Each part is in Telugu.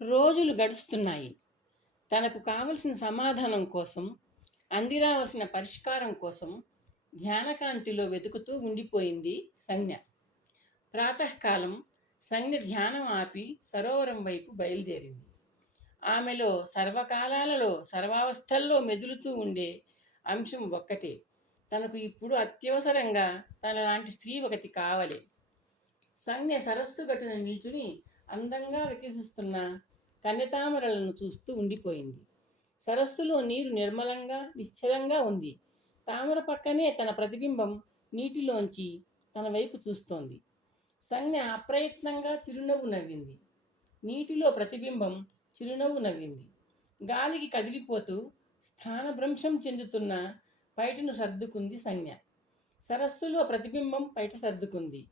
రోజులు గడుస్తున్నాయి. తనకు కావలసిన సమాధానం కోసం, అందిరావలసిన పరిష్కారం కోసం ధ్యానకాంతిలో వెతుకుతూ ఉండిపోయింది సంజ్ఞ. ప్రాతకాలం సంజ్ఞ ధ్యానం ఆపి సరోవరం వైపు బయలుదేరింది. ఆమెలో సర్వకాలాలలో సర్వావస్థల్లో మెదులుతూ ఉండే అంశం ఒక్కటే. తనకు ఇప్పుడు అత్యవసరంగా తనలాంటి స్త్రీ ఒకటి కావాలి. సంజ్ఞ సరస్సు గట్టున నిల్చుని అందంగా వికసిస్తున్న కన్యతామరలను చూస్తూ ఉండిపోయింది. సరస్సులో నీరు నిర్మలంగా నిశ్చలంగా ఉంది. తామర పక్కనే తన ప్రతిబింబం నీటిలోంచి తన వైపు చూస్తోంది. సంజ్ఞ అప్రయత్నంగా చిరునవ్వు నవ్వింది. నీటిలో ప్రతిబింబం చిరునవ్వు నవ్వింది. గాలికి కదిలిపోతూ స్థానభ్రంశం చెందుతున్న పైటను సర్దుకుంది సంజ్ఞ. సరస్సులో ప్రతిబింబం పైట సర్దుకుంది.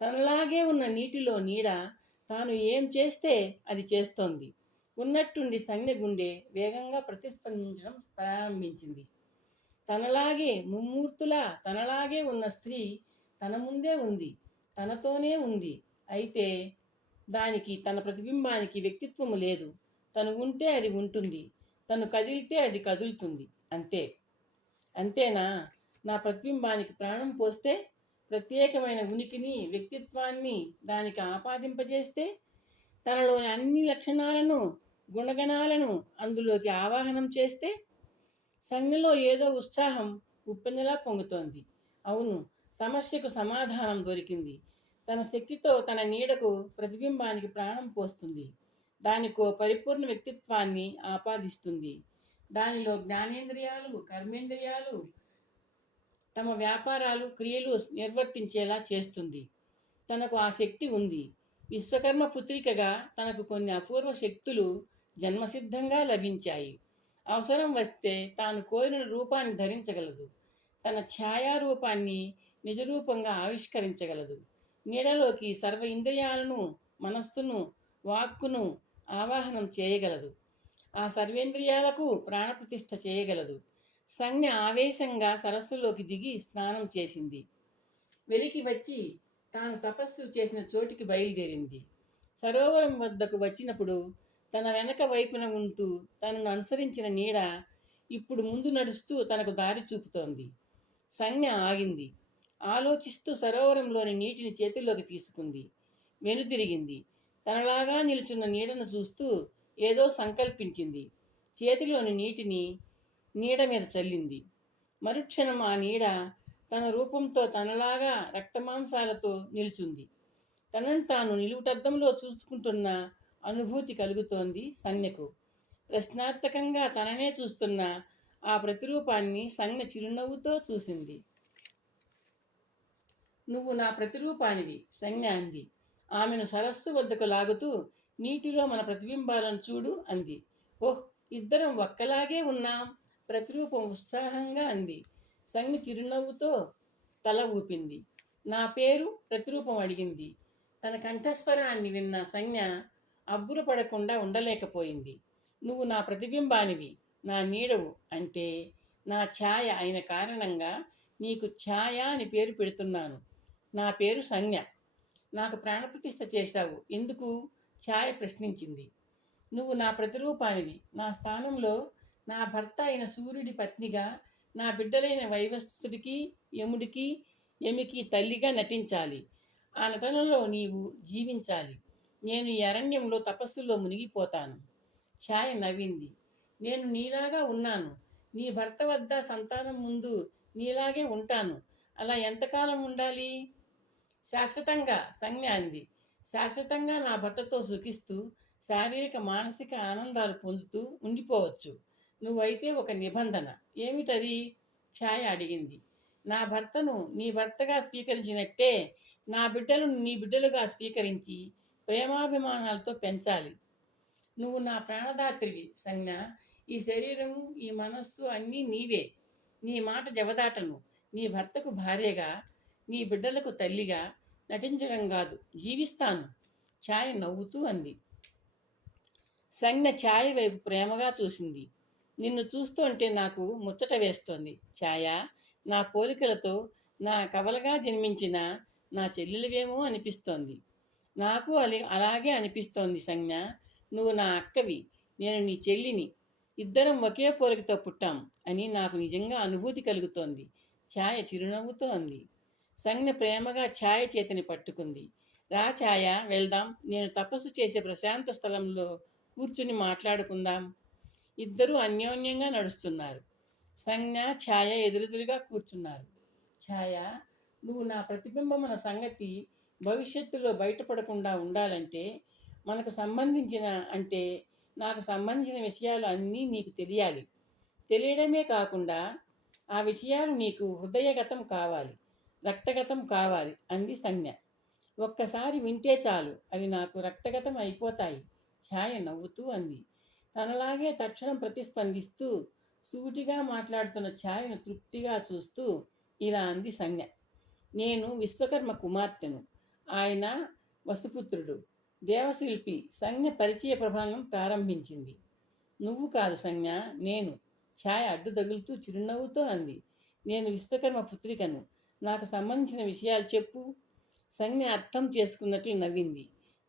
తనలాగే ఉన్న నీటిలో నీడ తాను ఏం చేస్తే అది చేస్తోంది. ఉన్నట్టుండి సంజ్ఞ గుండె వేగంగా ప్రతిస్పందించడం ప్రారంభించింది. తనలాగే ముమ్మూర్తులా తనలాగే ఉన్న స్త్రీ తన ముందే ఉంది, తనతోనే ఉంది. అయితే దానికి, తన ప్రతిబింబానికి వ్యక్తిత్వము లేదు. తను ఉంటే అది ఉంటుంది, తను కదిలితే అది కదులుతుంది. అంతే. అంతేనా? నా ప్రతిబింబానికి ప్రాణం పోస్తే, ప్రత్యేకమైన ఉనికిని, వ్యక్తిత్వాన్ని దానికి ఆపాదింపజేస్తే, తనలోని అన్ని లక్షణాలను, గుణగణాలను అందులోకి ఆవాహనం చేస్తే, సంజ్ఞలో ఏదో ఉత్సాహం ఉప్పెనలా పొంగుతోంది. అవును, సమస్యకు సమాధానం దొరికింది. తన శక్తితో తన నీడకు, ప్రతిబింబానికి ప్రాణం పోస్తుంది. దానికో పరిపూర్ణ వ్యక్తిత్వాన్ని ఆపాదిస్తుంది. దానిలో జ్ఞానేంద్రియాలు, కర్మేంద్రియాలు తమ వ్యాపారాలు, క్రియలు నిర్వర్తించేలా చేస్తుంది. తనకు ఆ శక్తి ఉంది. విశ్వకర్మ పుత్రికగా తనకు కొన్ని అపూర్వ శక్తులు జన్మసిద్ధంగా లభించాయి. అవసరం వస్తే తాను కోరిన రూపాన్ని ధరించగలదు. తన ఛాయారూపాన్ని నిజరూపంగా ఆవిష్కరించగలదు. నీడలోకి సర్వ ఇంద్రియాలను, మనస్సును, వాక్కును ఆవాహనం చేయగలదు. ఆ సర్వేంద్రియాలకు ప్రాణప్రతిష్ఠ చేయగలదు. సంజ్ఞ ఆవేశంగా సరస్సులోకి దిగి స్నానం చేసింది. వెలికి వచ్చి తాను తపస్సు చేసిన చోటికి బయలుదేరింది. సరోవరం వద్దకు వచ్చినప్పుడు తన వెనక వైపున ఉంటూ తనను అనుసరించిన నీడ ఇప్పుడు ముందు నడుస్తూ తనకు దారి చూపుతోంది. సంజ్ఞ ఆగింది. ఆలోచిస్తూ సరోవరంలోని నీటిని చేతుల్లోకి తీసుకుంది. వెనుతిరిగింది. తనలాగా నిలుచున్న నీడను చూస్తూ ఏదో సంకల్పించింది. చేతిలోని నీటిని నీడ మీద చల్లింది. మరుక్షణం ఆ నీడ తన రూపంతో, తనలాగా రక్తమాంసాలతో నిలుచుంది. తనను తాను నిలువుటద్దంలో చూసుకుంటున్న అనుభూతి కలుగుతోంది సంజ్ఞకు. ప్రశ్నార్థకంగా తననే చూస్తున్న ఆ ప్రతిరూపాన్ని సంజ్ఞ చిరునవ్వుతో చూసింది. నువ్వు నా ప్రతిరూపానివి, సంజ్ఞ అంది. ఆమెను సరస్సు వద్దకు లాగుతూ, నీటిలో మన ప్రతిబింబాలను చూడు అంది. ఓహ్, ఇద్దరం ఒక్కలాగే ఉన్నాం, ప్రతిరూపం ఉత్సాహంగా అంది. సంజ్ఞ చిరునవ్వుతో తల ఊపింది. నా పేరు? ప్రతిరూపం అడిగింది. తన కంఠస్వరాన్ని విన్న సంజ్ఞ అబ్బురపడకుండా ఉండలేకపోయింది. నువ్వు నా ప్రతిబింబానివి, నా నీడవు, అంటే నా ఛాయ అయిన కారణంగా నీకు ఛాయ అని పేరు పెడుతున్నాను. నా పేరు సంజ్ఞ. నాకు ప్రాణప్రతిష్ఠ చేశావు. ఎందుకు? ఛాయ ప్రశ్నించింది. నువ్వు నా ప్రతిరూపానివి. నా స్థానంలో నా భర్త అయిన సూర్యుడి పత్నిగా, నా బిడ్డలైన వైవస్వతుడికి, యముడికి, యమికి తల్లిగా నటించాలి. ఆ నటనలో నీవు జీవించాలి. నేను ఈ అరణ్యంలో తపస్సులో మునిగిపోతాను. ఛాయ నవ్వింది. నేను నీలాగా ఉన్నాను. నీ భర్త వద్ద, సంతానం ముందు నీలాగే ఉంటాను. అలా ఎంతకాలం ఉండాలి? శాశ్వతంగా, సంజ్ఞ అంది. శాశ్వతంగా నా భర్తతో సుఖిస్తూ, శారీరక మానసిక ఆనందాలు పొందుతూ ఉండిపోవచ్చు. నువ్వైతే ఒక నిబంధన. ఏమిటది? ఛాయ అడిగింది. నా భర్తను నీ భర్తగా స్వీకరించినట్టే నా బిడ్డలను నీ బిడ్డలుగా స్వీకరించి ప్రేమాభిమానాలతో పెంచాలి. నువ్వు నా ప్రాణదాత్రివి సంజ్ఞ. ఈ శరీరం, ఈ మనస్సు అన్నీ నీవే. నీ మాట జవదాటను. నీ భర్తకు భార్యగా, నీ బిడ్డలకు తల్లిగా నటించడం కాదు, జీవిస్తాను. ఛాయ నవ్వుతూ అంది. సంజ్ఞ ఛాయ వైపు ప్రేమగా చూసింది. నిన్ను చూస్తుంటే నాకు ముచ్చట వేస్తోంది ఛాయ. నా పోలికలతో నా కవలగా జన్మించిన నా చెల్లెలివేమో అనిపిస్తోంది. నాకు అలాగే అనిపిస్తోంది సంజ్ఞ. నువ్వు నా అక్కవి, నేను నీ చెల్లిని, ఇద్దరం ఒకే పోలికతో పుట్టాం అని నాకు నిజంగా అనుభూతి కలుగుతోంది. ఛాయ చిరునవ్వుతో అంది. సంజ్ఞ ప్రేమగా ఛాయ చేతిని పట్టుకుంది. రా ఛాయ, వెళ్దాం. నేను తపస్సు చేసే ప్రశాంత స్థలంలో కూర్చుని మాట్లాడుకుందాం. ఇద్దరూ అన్యోన్యంగా నడుస్తున్నారు. సంజ్ఞ ఛాయ ఎదురెదురుగా కూర్చున్నారు. ఛాయ, నువ్వు నా ప్రతిబింబమన్న సంగతి భవిష్యత్తులో బయటపడకుండా ఉండాలంటే మనకు సంబంధించిన అంటే నాకు సంబంధించిన విషయాలు అన్నీ నీకు తెలియాలి. తెలియడమే కాకుండా ఆ విషయాలు నీకు హృదయగతం కావాలి, రక్తగతం కావాలి అంది సంజ్ఞ. ఒక్కసారి వింటే చాలు, అవి నాకు రక్తగతం అయిపోతాయి. ఛాయ నవ్వుతూ అంది. తనలాగే తక్షణం ప్రతిస్పందిస్తూ సూటిగా మాట్లాడుతున్న ఛాయను తృప్తిగా చూస్తూ ఇలా అంది సంజ్ఞ. నేను విశ్వకర్మ కుమార్తెను, ఆయన వసుపుత్రుడు, దేవశిల్పి. సంజ్ఞ పరిచయ ప్రభావం ప్రారంభించింది. నువ్వు కాదు సంజ్ఞ, నేను. ఛాయ అడ్డు తగులుతూ చిరునవ్వుతో అంది. నేను విశ్వకర్మ పుత్రికను, నాకు సంబంధించిన విషయాలు చెప్పు. సంజ్ఞ అర్థం చేసుకున్నట్లు నవ్వింది.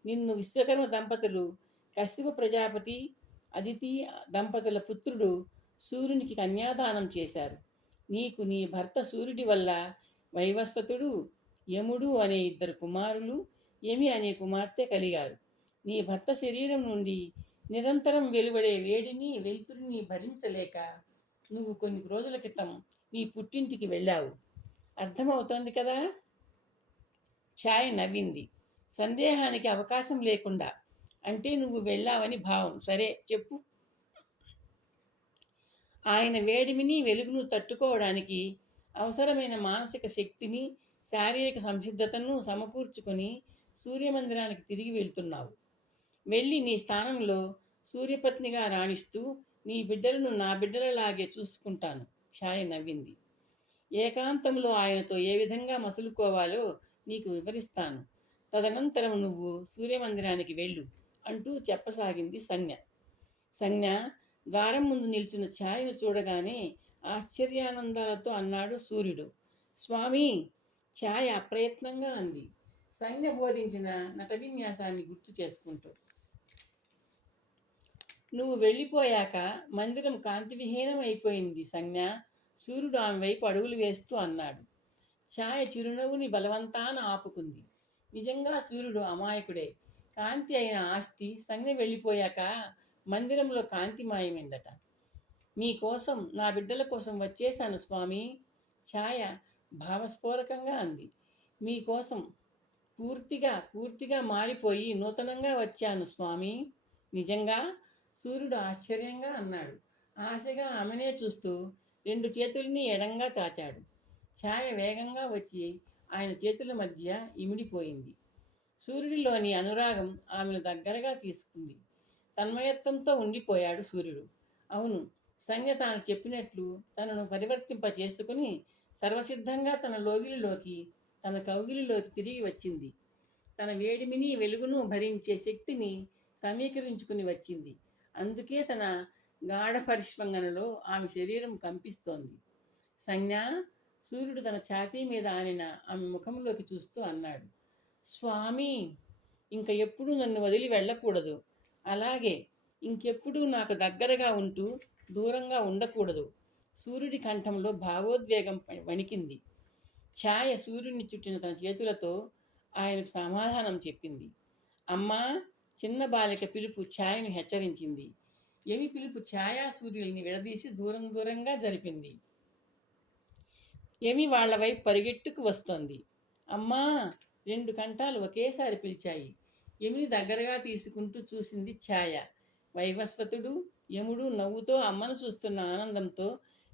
నిన్ను విశ్వకర్మ దంపతులు కశ్యప ప్రజాపతి, అదితి దంపతుల పుత్రుడు సూర్యునికి కన్యాదానం చేశారు. నీకు నీ భర్త సూర్యుడి వల్ల వైవస్వతుడు, యముడు అనే ఇద్దరు కుమారులు, యమి అనే కుమార్తె కలిగారు. నీ భర్త శరీరం నుండి నిరంతరం వెలువడే వేడిని వెలుతురిని భరించలేక నువ్వు కొన్ని రోజుల క్రితం నీ పుట్టింటికి వెళ్ళావు. అర్థమవుతోంది కదా? ఛాయ నవ్వింది, సందేహానికి అవకాశం లేకుండా. అంటే నువ్వు వెళ్ళావని భావం. సరే చెప్పు. ఆయన వేడిమిని వెలుగును తట్టుకోవడానికి అవసరమైన మానసిక శక్తిని, శారీరక సంసిద్ధతను సమకూర్చుకొని సూర్యమందిరానికి తిరిగి వెళ్తున్నావు. వెళ్ళి నీ స్థానంలో సూర్యపత్నిగా రాణిస్తూ నీ బిడ్డలను నా బిడ్డలలాగే చూసుకుంటాను. ఛాయ నవ్వింది. ఏకాంతంలో ఆయనతో ఏ విధంగా మసులుకోవాలో నీకు వివరిస్తాను. తదనంతరం నువ్వు సూర్యమందిరానికి వెళ్ళు అంటూ చెప్పసాగింది సంజ్ఞ. సంజ్ఞ ద్వారం ముందు నిల్చున్న ఛాయను చూడగానే ఆశ్చర్యానందాలతో అన్నాడు సూర్యుడు. స్వామి. ఛాయ అప్రయత్నంగా అంది, సంజ్ఞ బోధించిన నట విన్యాసాన్ని గుర్తు చేసుకుంటూ. నువ్వు వెళ్ళిపోయాక మందిరం కాంతివిహీనం అయిపోయింది సంజ్ఞ. సూర్యుడు ఆమె వైపు అడుగులు వేస్తూ అన్నాడు. ఛాయ చిరునవ్వుని బలవంతాన ఆపుకుంది. నిజంగా సూర్యుడు అమాయకుడే. కాంతి అయిన ఆస్తి సంజ్ఞ వెళ్ళిపోయాక మందిరంలో కాంతి మాయమైందట. మీకోసం, నా బిడ్డల కోసం వచ్చేశాను స్వామి. ఛాయ భావస్ఫోరకంగా అంది. మీకోసం పూర్తిగా మారిపోయి నూతనంగా వచ్చాను స్వామి. నిజంగా? సూర్యుడు ఆశ్చర్యంగా అన్నాడు. ఆశగా ఆమెనే చూస్తూ రెండు చేతుల్ని ఎడంగా చాచాడు. ఛాయ వేగంగా వచ్చి ఆయన చేతుల మధ్య ఇమిడిపోయింది. సూర్యుడిలోని అనురాగం ఆమెను దగ్గరగా తీసుకుంది. తన్మయత్వంతో ఉండిపోయాడు సూర్యుడు. అవును, సంజ్ఞ తాను చెప్పినట్లు తనను పరివర్తింప చేసుకుని సర్వసిద్ధంగా తన లోగిలిలోకి, తన కౌగిలిలోకి తిరిగి వచ్చింది. తన వేడిమిని వెలుగును భరించే శక్తిని సమీకరించుకుని వచ్చింది. అందుకే తన గాఢ పరిష్వంగనలో ఆమె శరీరం కంపిస్తోంది. సంజ్ఞ. సూర్యుడు తన ఛాతీ మీద ఆనిన ఆమె ముఖంలోకి చూస్తూ అన్నాడు. స్వామి, ఇంక ఎప్పుడూ నన్ను వదిలి వెళ్ళకూడదు. అలాగే ఇంకెప్పుడూ నాకు దగ్గరగా ఉంటూ దూరంగా ఉండకూడదు. సూర్యుడి కంఠంలో భావోద్వేగం వణికింది. ఛాయ సూర్యుడిని చుట్టిన తన చేతులతో ఆయనకు సమాధానం చెప్పింది. అమ్మా. చిన్న బాలిక పిలుపు ఛాయను హెచ్చరించింది. యమి పిలుపు ఛాయా సూర్యుల్ని విడదీసి దూరంగా జరిపింది. యమి వాళ్ల వైపు పరిగెట్టుకు వస్తోంది. అమ్మా. రెండు కంఠాలు ఒకేసారి పిలిచాయి. యమిని దగ్గరగా తీసుకుంటూ చూసింది ఛాయ. వైవస్వతుడు, యముడు నవ్వుతో అమ్మను చూస్తున్న ఆనందంతో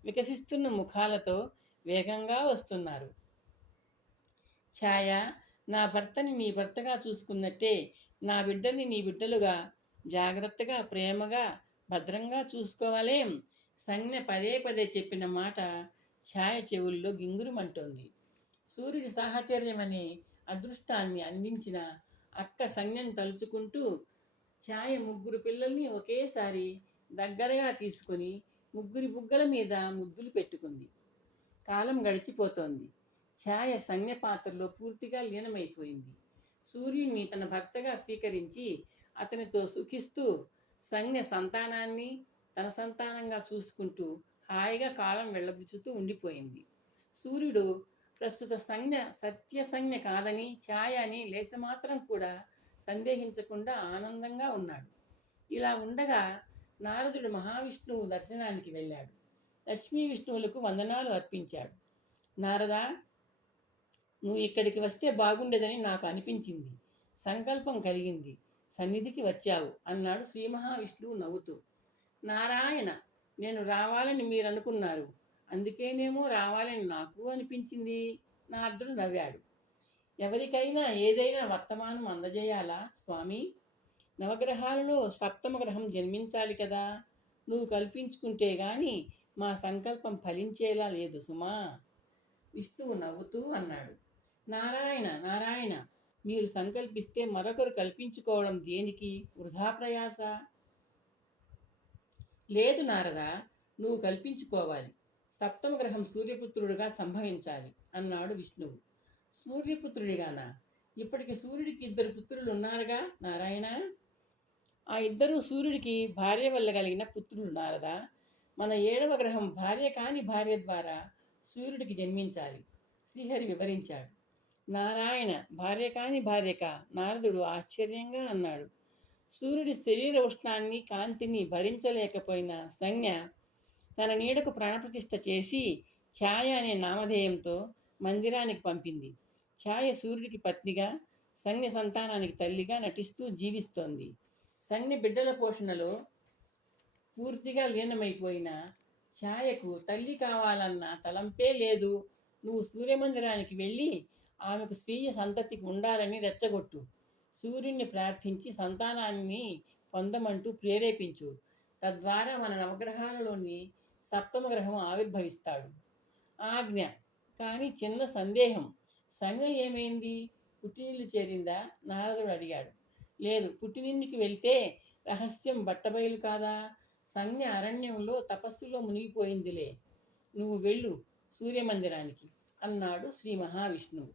వికసిస్తున్న ముఖాలతో వేగంగా వస్తున్నారు. ఛాయ, నా భర్తని నీ భర్తగా చూసుకున్నట్టే నా బిడ్డల్ని నీ బిడ్డలుగా జాగ్రత్తగా, ప్రేమగా, భద్రంగా చూసుకోవాలేం. సంజ్ఞ పదే చెప్పిన మాట ఛాయ చెవుల్లో గింగురుమంటోంది. సూర్యుడి సాహచర్యమనే అదృష్టాన్ని అందించిన అక్క సంజ్ఞను తలుచుకుంటూ ఛాయ ముగ్గురు పిల్లల్ని ఒకేసారి దగ్గరగా తీసుకొని ముగ్గురి బుగ్గల మీద ముద్దులు పెట్టుకుంది. కాలం గడిచిపోతోంది. ఛాయ సంజ్ఞ పాత్రలో పూర్తిగా లీనమైపోయింది. సూర్యుడిని తన భర్తగా స్వీకరించి అతనితో సుఖిస్తూ సంజ్ఞ సంతానాన్ని తన సంతానంగా చూసుకుంటూ హాయిగా కాలం వెళ్ళబుచ్చుతూ ఉండిపోయింది. సూర్యుడు ప్రస్తుత సంజ్ఞ సత్య సంజ్ఞ కాదని, ఛాయ అని లేశమాత్రం కూడా సందేహించకుండా ఆనందంగా ఉన్నాడు. ఇలా ఉండగా నారదుడు మహావిష్ణువు దర్శనానికి వెళ్ళాడు. లక్ష్మీ విష్ణువులకు వందనాలు అర్పించాడు. నారదా, నువ్వు ఇక్కడికి వస్తే బాగుండేదని నాకు అనిపించింది. సంకల్పం కలిగింది. సన్నిధికి వచ్చావు అన్నాడు శ్రీ మహావిష్ణువు నవ్వుతూ. నారాయణ, నేను రావాలని మీరు అనుకున్నారు, అందుకేనేమో రావాలని నాకు అనిపించింది. నారదుడు నవ్వాడు. ఎవరికైనా ఏదైనా వర్తమానం అందజేయాలా స్వామి? నవగ్రహాలలో సప్తమ గ్రహం జన్మించాలి కదా. నువ్వు కల్పించుకుంటే గాని మా సంకల్పం ఫలించేలా లేదు సుమా. విష్ణువు నవ్వుతూ అన్నాడు. నారాయణ నారాయణ, మీరు సంకల్పిస్తే మరొకరు కల్పించుకోవడం దేనికి? వృధా ప్రయాస. లేదు నారదా, నువ్వు కల్పించుకోవాలి. సప్తమ గ్రహం సూర్యపుత్రుడుగా సంభవించాలి అన్నాడు విష్ణువు. సూర్యపుత్రుడిగానా? ఇప్పటికి సూర్యుడికి 2 పుత్రులు ఉన్నారుగా నారాయణ. ఆ ఇద్దరు సూర్యుడికి భార్య వల్ల కలిగిన పుత్రులు నారదా. మన 7వ గ్రహం భార్య కాని భార్య ద్వారా సూర్యుడికి జన్మించాలి. శ్రీహరి వివరించాడు. నారాయణ, భార్య కాని భార్యక? నారదుడు ఆశ్చర్యంగా అన్నాడు. సూర్యుడి శరీర ఉష్ణాన్ని కాంతిని భరించలేకపోయిన సంజ్ఞ తన నీడకు ప్రాణప్రతిష్ఠ చేసి ఛాయ అనే నామధేయంతో మందిరానికి పంపింది. ఛాయ సూర్యుడికి పత్నిగా, సంజ్ఞ సంతానానికి తల్లిగా నటిస్తూ జీవిస్తోంది. సంజ్ఞ బిడ్డల పోషణలో పూర్తిగా లీనమైపోయిన ఛాయకు తల్లి కావాలన్న తలంపే లేదు. నువ్వు సూర్యమందిరానికి వెళ్ళి ఆమెకు స్వీయ సంతతి ఉండాలని రెచ్చగొట్టు. సూర్యుడిని ప్రార్థించి సంతానాన్ని పొందమంటూ ప్రేరేపించు. తద్వారా మన నవగ్రహాలలోని సప్తమ గ్రహం ఆవిర్భవిస్తాడు. ఆజ్ఞ. కానీ చిన్న సందేహం. సంజ్ఞ ఏమైంది? పుట్టినిల్లు చేరిందా? నారదుడు అడిగాడు. లేదు, పుట్టినింటికి వెళ్తే రహస్యం బట్టబయలు కాదా? సంజ్ఞ అరణ్యంలో తపస్సులో మునిగిపోయిందిలే. నువ్వు వెళ్ళు సూర్యమందిరానికి అన్నాడు శ్రీ మహావిష్ణువు.